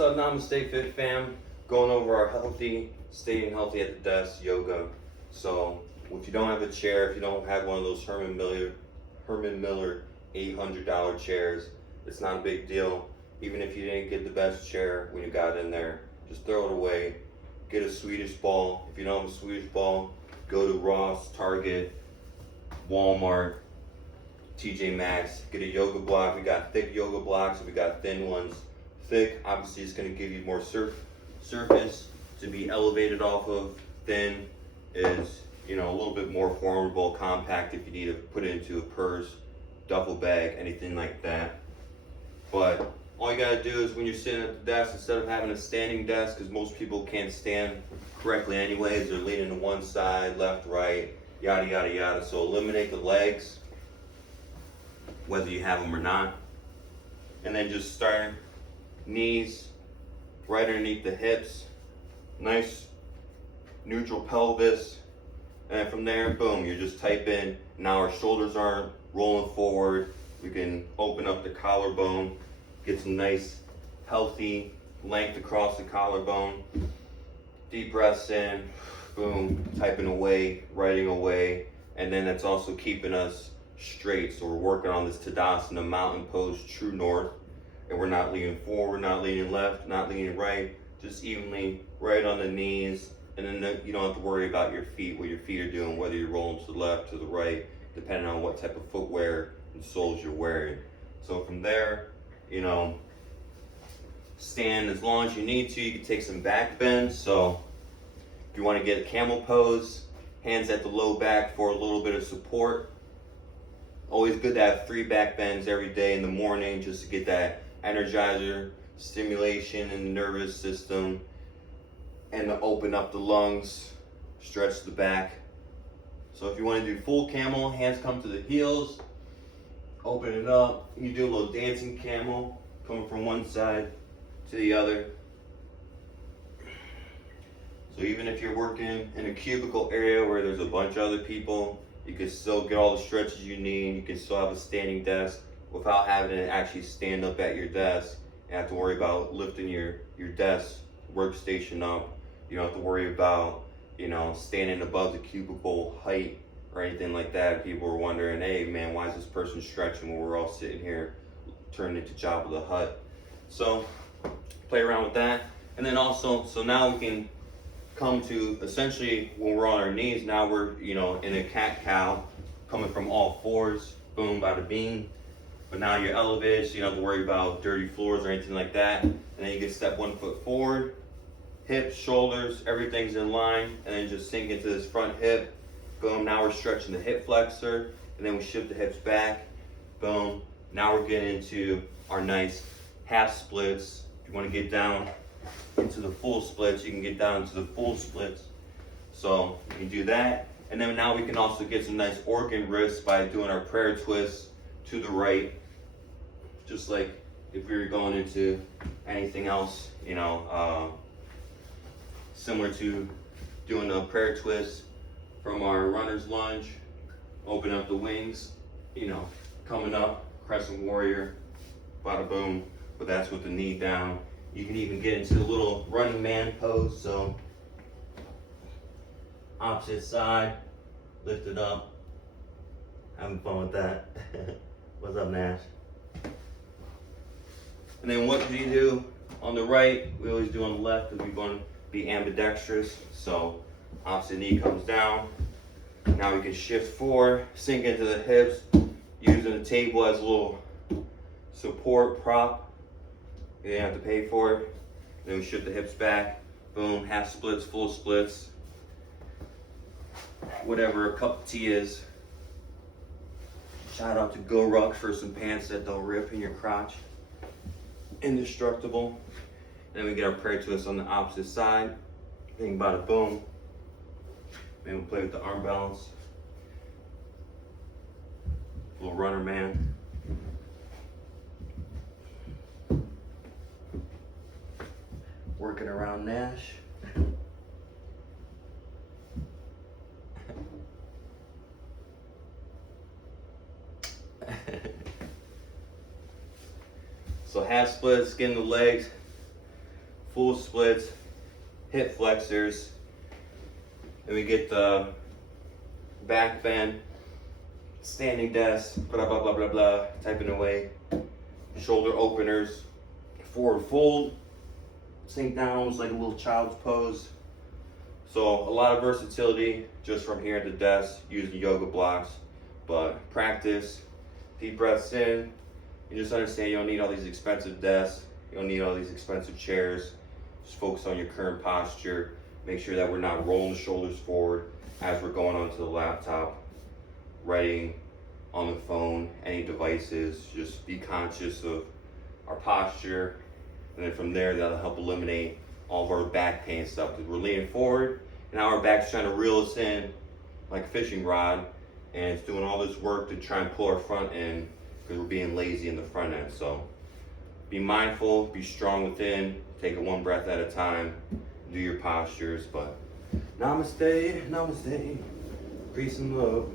What's up, Namaste Fit fam? Going over our staying healthy at the desk yoga. So if you don't have a chair, if you don't have one of those Herman Miller $800 chairs, it's not a big deal. Even if you didn't get the best chair when you got in there, just throw it away. Get a Swedish ball. If you don't have a Swedish ball, go to Ross, Target, Walmart, TJ Maxx. Get a yoga block. We got thick yoga blocks, we got thin ones. Thick, obviously, it's going to give you more surface to be elevated off of. Thin is, a little bit more formidable, compact if you need to put it into a purse, duffel bag, anything like that. But all you got to do is when you're sitting at the desk, instead of having a standing desk, because most people can't stand correctly anyways, they're leaning to one side, left, right, yada, yada, yada. So eliminate the legs, whether you have them or not. And then just start knees right underneath the hips, nice neutral pelvis, and from there, boom, you just type in. Now our shoulders aren't rolling forward. We can open up the collarbone, get some nice healthy length across the collarbone. Deep breaths in, boom, typing away, writing away, and then that's also keeping us straight. So we're working on this Tadasana mountain pose, true north. And we're not leaning forward, not leaning left, not leaning right, just evenly right on the knees. And then you don't have to worry about your feet, what your feet are doing, whether you're rolling to the left, to the right, depending on what type of footwear and soles you're wearing. So from there, stand as long as you need to. You can take some back bends. So if you want to get a camel pose, hands at the low back for a little bit of support. Always good to have 3 back bends every day in the morning just to get that energizer, stimulation in the nervous system, and to open up the lungs, stretch the back. So if you want to do full camel, hands come to the heels, open it up. You do a little dancing camel, coming from one side to the other. So even if you're working in a cubicle area where there's a bunch of other people, you can still get all the stretches you need. You can still have a standing desk without having to actually stand up at your desk and have to worry about lifting your desk workstation up. You don't have to worry about, standing above the cubicle height or anything like that. People are wondering, hey man, why is this person stretching when we're all sitting here turning into Jabba the Hutt? So play around with that. And then also, so now we can come to essentially when we're on our knees, now we're, in a cat-cow, coming from all fours, boom, bada bing. But now you're elevated, so you don't have to worry about dirty floors or anything like that. And then you can step 1 foot forward, hips, shoulders, everything's in line, and then just sink into this front hip. Boom, now we're stretching the hip flexor, and then we shift the hips back. Boom, now we're getting into our nice half splits. If you want to get down into the full splits, you can get down to the full splits. So you can do that. And then now we can also get some nice organ wrists by doing our prayer twists to the right. Just like if we were going into anything else, similar to doing a prayer twist from our runner's lunge, open up the wings, coming up, crescent warrior, bada boom, but that's with the knee down. You can even get into a little running man pose, so opposite side, lift it up, having fun with that. What's up, Nash? And then what do you do on the right? We always do on the left because we're going to be ambidextrous. So opposite knee comes down. Now we can shift forward, sink into the hips, using the table as a little support prop. You didn't have to pay for it. Then we shift the hips back. Boom, half splits, full splits. Whatever a cup of tea is. Shout out to Go Ruck for some pants that don't rip in your crotch. Indestructible. Then we get our prayer twist on the opposite side. Bing, bada, boom. Maybe we'll play with the arm balance. Little runner man. Working around Nash. So half splits, skin the legs, full splits, hip flexors, and we get the back bend, standing desk, blah blah blah blah blah, typing away, shoulder openers, forward fold, sink down almost like a little child's pose. So a lot of versatility just from here at the desk using yoga blocks, but practice, deep breaths in. You just understand you don't need all these expensive desks, you don't need all these expensive chairs. Just focus on your current posture. Make sure that we're not rolling the shoulders forward as we're going onto the laptop, writing on the phone, any devices. Just be conscious of our posture, and then from there that'll help eliminate all of our back pain stuff, because we're leaning forward and now our back's trying to reel us in like a fishing rod, and it's doing all this work to try and pull our front in because we're being lazy in the front end. So be mindful, be strong within, take it one breath at a time, do your postures. But namaste, namaste, peace and love.